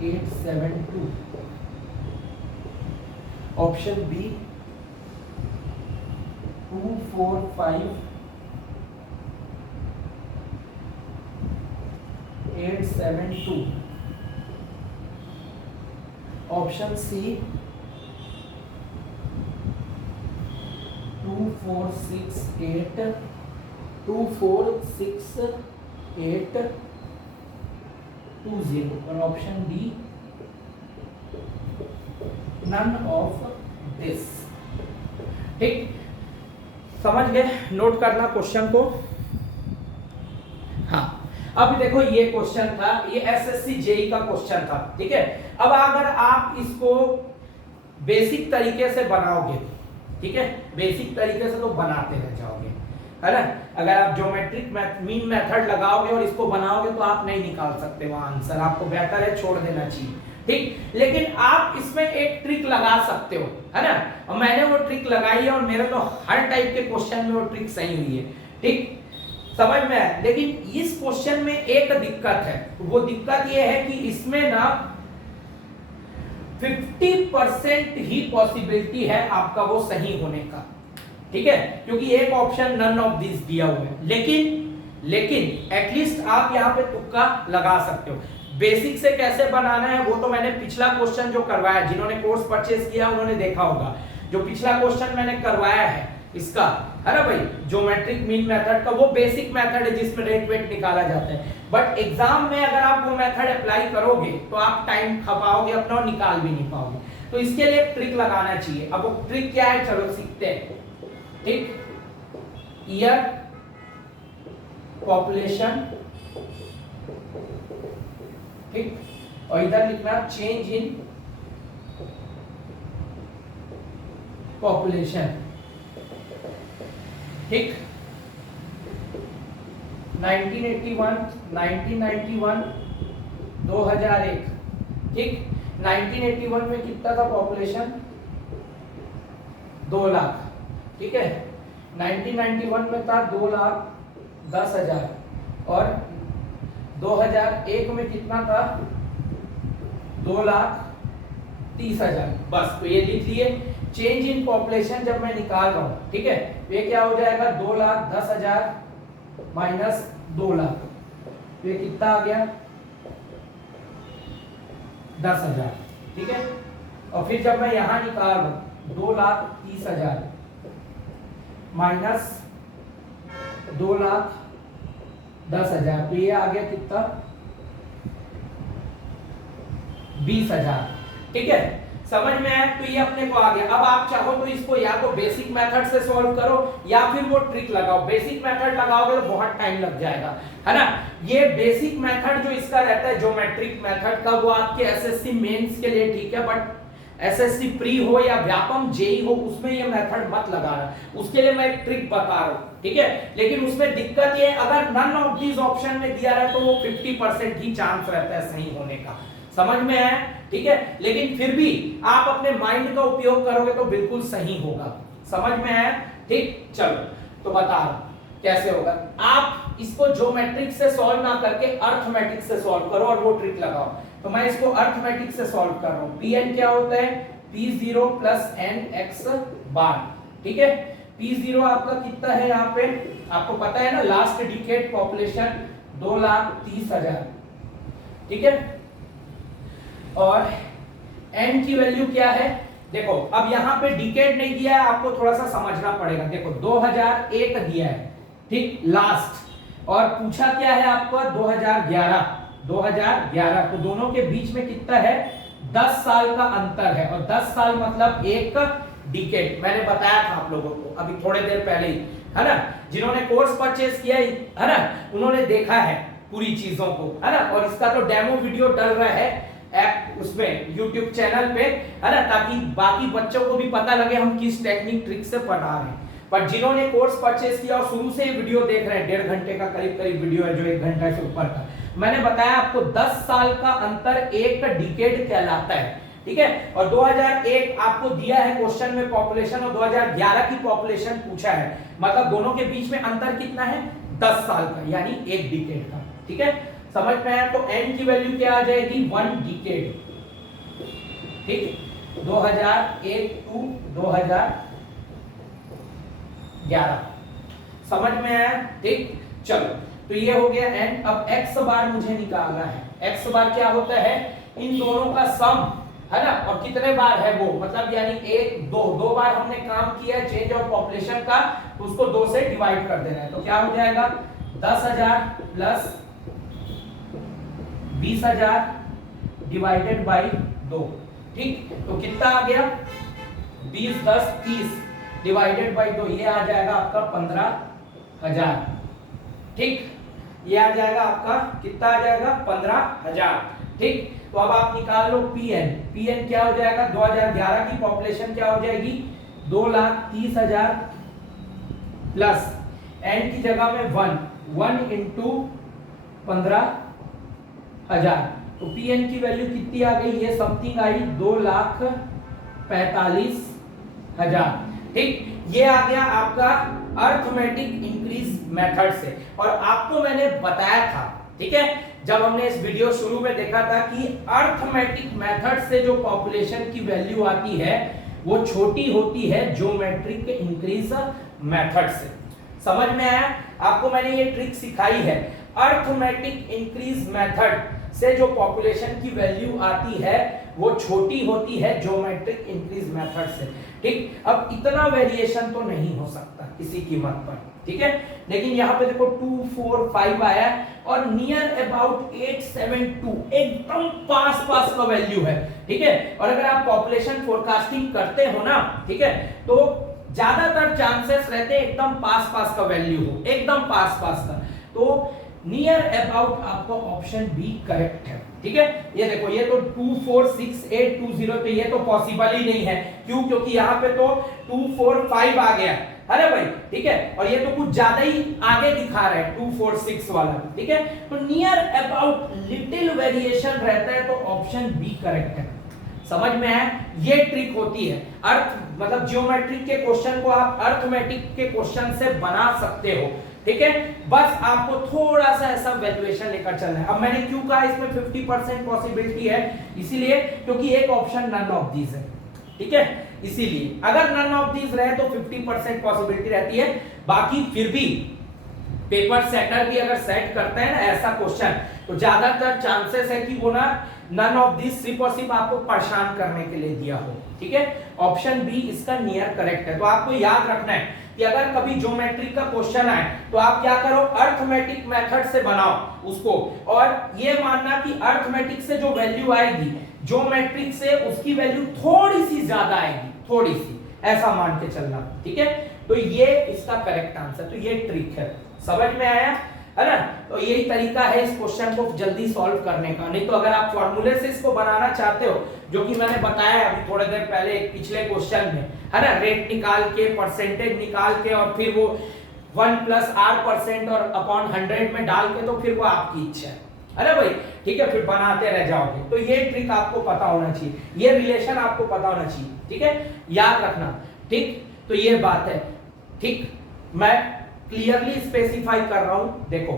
872. Option B 245,872. Option C 246820 और option D none of this. ठीक, समझ गए? नोट करना क्वेश्चन को। हाँ, अब देखो ये क्वेश्चन था, ये एसएससी जेई का क्वेश्चन था। ठीक है, अब अगर आप इसको बेसिक तरीके से बनाओगे, ठीक है, बेसिक तरीके से तो बनाते रह जाओगे, है ना। अगर आप ज्योमेट्रिक मीन मेथड लगाओगे और इसको बनाओगे तो आप नहीं निकाल सकते वहां आंसर, आपको बेहतर है छोड़ देना चाहिए। ठीक, लेकिन आप इसमें एक ट्रिक लगा सकते हो, है ना। और मैंने वो ट्रिक लगाई है और मेरे तो हर टाइप के क्वेश्चन में वो ट्रिक सही हुई है। ठीक, समझ में आया। लेकिन इस क्वेश्चन में एक दिक्कत है, वो दिक्कत ये है कि इसमें ना 50% ही पॉसिबिलिटी है आपका वो सही होने का। ठीक है, क्योंकि एक ऑप्शन नन ऑफ दिस दिया हुआ है, लेकिन एटलीस्ट आप यहाँ पे तुक्का लगा सकते हो। बेसिक से कैसे बनाना है वो तो मैंने पिछला क्वेश्चन जो करवाया, जिन्होंने कोर्स परचेज किया उन्होंने देखा होगा, जो पिछला क्वेश्चन मैंने करवाया है इसका, है ना भाई, ज्योमेट्रिक मीन मेथड का, वो बेसिक मेथड है जिसमें रेट वेट निकाला जाता है। बट एग्जाम में अगर आप वो मेथड अप्लाई करोगे तो आप टाइम खपाओगे अपना और निकाल भी नहीं पाओगे। तो इसके लिए एक ट्रिक लगाना चाहिए। अब वो ट्रिक क्या है, चलो सीखते हैं। ठीक, ईयर पॉपुलेशन, ठीक, और इधर लिखना चेंज इन पॉपुलेशन। ठीक, 1981, 1991, 2001। ठीक, 1981 में कितना था पॉपुलेशन? 2 लाख। ठीक है, 1991 में था 2,10,000 और 2001 में कितना था? 2,30,000। बस, तो ये लिख लिए। चेंज इन पॉपुलेशन जब मैं निकाल रहा हूं, ठीक है, तो ये क्या हो जाएगा? 2,10,000 माइनस 2 लाख, तो ये कितना आ गया? 10,000। ठीक है, और फिर जब मैं यहां निकाल रहा हूं 2,30,000 माइनस 2,10,000, तो ये आ गया कितना? 20,000। ठीक है, समझ में आया? तो ये अपने को आ गया। अब आप चाहो तो इसको या तो बेसिक मेथड से सॉल्व करो या फिर वो ट्रिक लगाओ। बेसिक मेथड लगाओगे तो बहुत टाइम लग जाएगा, है ना। ये बेसिक मेथड जो इसका रहता है ज्योमेट्रिक मेथड का, वो आपके एसएससी मेंस के लिए ठीक है, बट एसएससी प्री हो या व्यापम जेई हो उसमें ये मेथड मत लगाना। उसके लिए मैं एक ट्रिक बता रहा हूं, ठीक है। लेकिन उसमें दिक्कत ये, अगर नन ऑफ दिस ऑप्शन में दिया रहा है तो वो 50% ही चांस रहता है सही होने का। समझ में आया? ठीक है, लेकिन फिर भी आप अपने माइंड का उपयोग करोगे तो बिल्कुल सही होगा। समझ में आया? ठीक, चलो तो बता रहा हूं कैसे होगा। आप इसको ज्योमेट्रिक से सॉल्व ना करके अर्थमेटिक से सॉल्व करो और वो ट्रिक लगाओ। तो मैं इसको अर्थमेटिक से सॉल्व कर रहा हूं। Pn क्या होता है? P0 प्लस nx बार। ठीक है, P0 आपका कितना है यहाँ पे? आपको पता है ना, लास्ट डिकेड पॉपुलेशन 2,30,000। ठीक है, और n की वैल्यू क्या है? देखो, अब यहाँ पे डिकेड नहीं दिया है, आपको थोड़ा सा समझना पड़ेगा। देखो 2001 दिया है, ठीक, लास्ट, और पूछा क्या है आपका? 2011। तो दोनों के बीच में कितना है? 10 साल का अंतर है, और 10 साल मतलब एक डिकेड। मैंने बताया था आप लोगों को अभी थोड़ी देर पहले ही, है ना। जिन्होंने कोर्स परचेज किया है ना, उन्होंने देखा है पूरी चीजों को, है ना। और इसका तो डेमो वीडियो डल रहा है ऐप उसमें YouTube चैनल पे, है ना, ताकि बाकी बच्चों को भी पता लगे हम किस टेक्निक ट्रिक से पढ़ा रहे हैं। पर जिन्होंने कोर्स परचेज किया और शुरू से वीडियो देख रहे हैं, 1.5 घंटे का करीब वीडियो है जो 1 घंटा से ऊपर का, मैंने बताया आपको 10 साल का अंतर एक डिकेड कहलाता है। ठीक है, और 2001 आपको दिया है क्वेश्चन में पॉपुलेशन, और 2011 की पॉपुलेशन पूछा है, मतलब दोनों के बीच में अंतर कितना है? 10 साल का, यानी एक डिकेड का। ठीक है, समझ में आया? तो n की वैल्यू क्या आ जाएगी 1 डिकेड, ठीक, 2001 टू 2011, समझ में आया? ठीक, चलो तो ये हो गया n। अब x बार मुझे निकालना है। x बार क्या होता है? इन दोनों का सम, है ना, और कितने बार है वो, मतलब यानी एक दो बार हमने काम किया है चेंज ऑफ पॉपुलेशन का, तो उसको 2 से डिवाइड कर देना है। तो क्या हो जाएगा 10,000 प्लस 20,000 डिवाइडेड बाई 2, ठीक, तो कितना आ गया 20 10 30 डिवाइडेड बाई 2, ये आ जाएगा आपका 15,000, ठीक, ये आ जाएगा आपका कितना आ जाएगा 15,000, ठीक। तो अब आप निकाल लो पीएन क्या हो जाएगा 2011 की पॉपुलेशन क्या हो जाएगी 2,30,000 प्लस एन की जगह में 1 इंटू 15,000, तो पीएन की वैल्यू कितनी आ गई? ये समथिंग आई 2,45,000, ठीक। ये आ गया आपका अर्थमेटिक इंक्रीज मेथड से। और आपको मैंने बताया था, ठीक है, जब हमने इस वीडियो शुरू में देखा था कि अर्थमेटिक मेथड से जो पॉपुलेशन की वैल्यू आती है वो छोटी होती है ज्योमेट्रिक इंक्रीज मेथड से। समझ में आया? आपको मैंने ये ट्रिक सिखाई है, अर्थमेटिक इंक्रीज मेथड से जो पॉपुलेशन की वैल्यू आती है वो छोटी होती है ज्योमेट्रिक इंक्रीज मेथड से, ठीक। अब इतना वेरिएशन तो नहीं हो सकता किसी कीमत पर, ठीक है, लेकिन यहाँ पे देखो 2 4 5 आया और नियर अबाउट 872 एकदम पास का वैल्यू है, ठीक है। और अगर आप पॉपुलेशन फोरकास्टिंग करते हो ना, ठीक है, तो ज्यादातर चांसेस रहते हैं एकदम पास का वैल्यू हो, एकदम पास का। तो नियर अबाउट आपका ऑप्शन बी करेक्ट है, ठीक है। ये देखो, ये तो 246820, तो ये तो पॉसिबल ही नहीं है। क्यों? क्योंकि यहाँ पे तो 245 आ गया, अरे भाई, ठीक है, और ये तो कुछ ज्यादा ही आगे दिखा रहा है 246 वाला, ठीक है। तो नियर अबाउट लिटिल वेरिएशन रहता है, तो ऑप्शन बी करेक्ट है। समझ में आया? ये ट्रिक होती है, अर्थ मतलब ज्योमेट्रिक के क्वेश्चन को आप अर्थमेटिक के क्वेश्चन से बना सकते हो, ठीक है। बस आपको थोड़ा सा ऐसा वैल्यूएशन लेकर चलना है। अब मैंने क्यों कहा इसमें 50% पॉसिबिलिटी है? इसीलिए क्योंकि एक ऑप्शन नन ऑफ दीज है, ठीक है, इसीलिए अगर नन ऑफ दीज रहे तो 50% पॉसिबिलिटी रहती है। बाकी फिर भी पेपर सेटर भी अगर सेट करता है ना ऐसा क्वेश्चन, तो ज्यादातर चांसेस है कि वो ना नन ऑफ दिस सिर्फ और सिर्फ आपको परेशान करने के लिए दिया हो, ठीक है। ऑप्शन बी इसका नियर करेक्ट है। तो आपको याद रखना है कि अगर कभी ज्योमेट्रिक का क्वेश्चन आए तो आप क्या करो, अर्थमेटिक मेथड से बनाओ उसको, और ये मानना कि अर्थमेटिक से जो वैल्यू आएगी ज्योमेट्रिक से उसकी वैल्यू थोड़ी सी ज्यादा आएगी, थोड़ी सी, ऐसा मान के चलना, ठीक है। तो ये इसका करेक्ट आंसर, तो ये ट्रिक है। समझ में आया, है ना? तो यही तरीका है इस क्वेश्चन को जल्दी सॉल्व करने का। नहीं तो अगर आप फॉर्मूले से इसको बनाना चाहते हो, जो कि मैंने बताया अभी थोड़ी देर पहले पिछले क्वेश्चन में, है ना, रेट निकाल के, परसेंटेज निकाल के, और फिर वो 1 + r% और अपॉन 100 में डाल के, तो फिर वो आपकी इच्छा है, अरे भाई, ठीक है, फिर बनाते रह जाओगे। तो ये ट्रिक आपको पता होना चाहिए, ये रिलेशन आपको पता होना चाहिए, ठीक है, याद रखना, ठीक। तो ये बात है, ठीक, मैं क्लियरली स्पेसिफाई कर रहा हूं। देखो,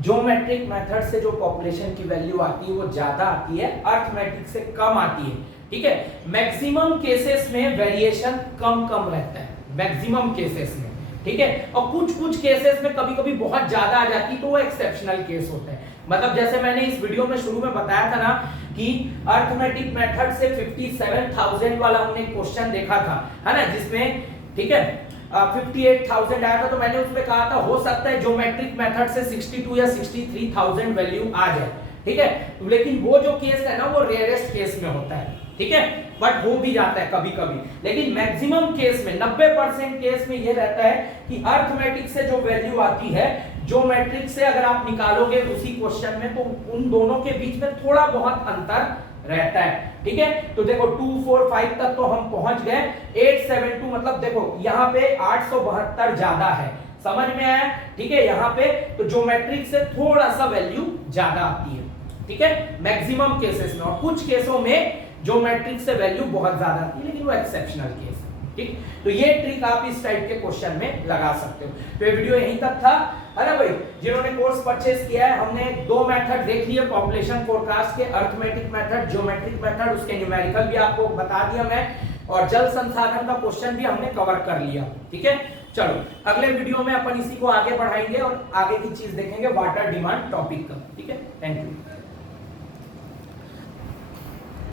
ज्योमेट्रिक मेथड से जो पॉपुलेशन की वैल्यू आती है वो ज्यादा आती है, अर्थमेटिक से कम आती है, ठीक है। मैक्सिमम केसेस में वेरिएशन कम रहता है, मैक्सिमम केसेस में, ठीक है। और कुछ केसेस में कभी बहुत ज्यादा आ जाती है, तो वो एक्सेप्शनल केस होते हैं। मतलब जैसे मैंने इस वीडियो में शुरू में बताया था ना कि अर्थमेटिक मेथड से 57,000 वाला हमने क्वेश्चन देखा था, है ना, जिसमें, ठीक है, 58,000 आया था। तो मैंने उसमें कहा था हो सकता है ज्योमेट्रिक मेथड से 62 या 63,000 वैल्यू आ जाए, ठीक है। लेकिन वो जो केस है ना वो रेयरेस्ट केस में होता है, ठीक है, बट हो भी जाता है कभी कभी। लेकिन मैक्सिमम केस में 90% केस में ये रहता है कि अर्थमेटिक से जो वैल्यू आती है ज्योमेट्रिक से अगर आप निकालोगे उसी क्वेश्चन में, तो उन दोनों के बीच में थोड़ा बहुत अंतर रहता है, ठीक है। तो देखो 2 4 5 तक तो हम पहुंच गए, 872 मतलब देखो यहाँ पे 872 ज्यादा है, समझ में आया, ठीक है। यहाँ पे तो ज्योमेट्रिक से थोड़ा सा वैल्यू ज्यादा आती है, ठीक है, मैक्सिमम केसेस में। और कुछ केसों में ज्योमेट्रिक से वैल्यू बहुत ज्यादा आती है, लेकिन वो एक्सेप्शनल केस है। ठीक, तो ये ट्रिक आप इस टाइप के क्वेश्चन में लगा सकते हो। तो ये वीडियो यहीं तक था, है ना भाई। जिन्होंने कोर्स परचेस किया है, हमने 2 मेथड देख लिए पॉपुलेशन फोरकास्ट के, अरिथमेटिक मेथड, ज्योमेट्रिक मेथड, उसके न्यूमेरिकल भी आपको बता दिया मैं, और जल संसाधन का क्वेश्चन भी हमने कवर कर लिया। ठीक है, चलो अगले वीडियो में अपन इसी को आगे बढ़ाएंगे और आगे की चीज देखेंगे वाटर डिमांड टॉपिक का। ठीक है, थैंक यू।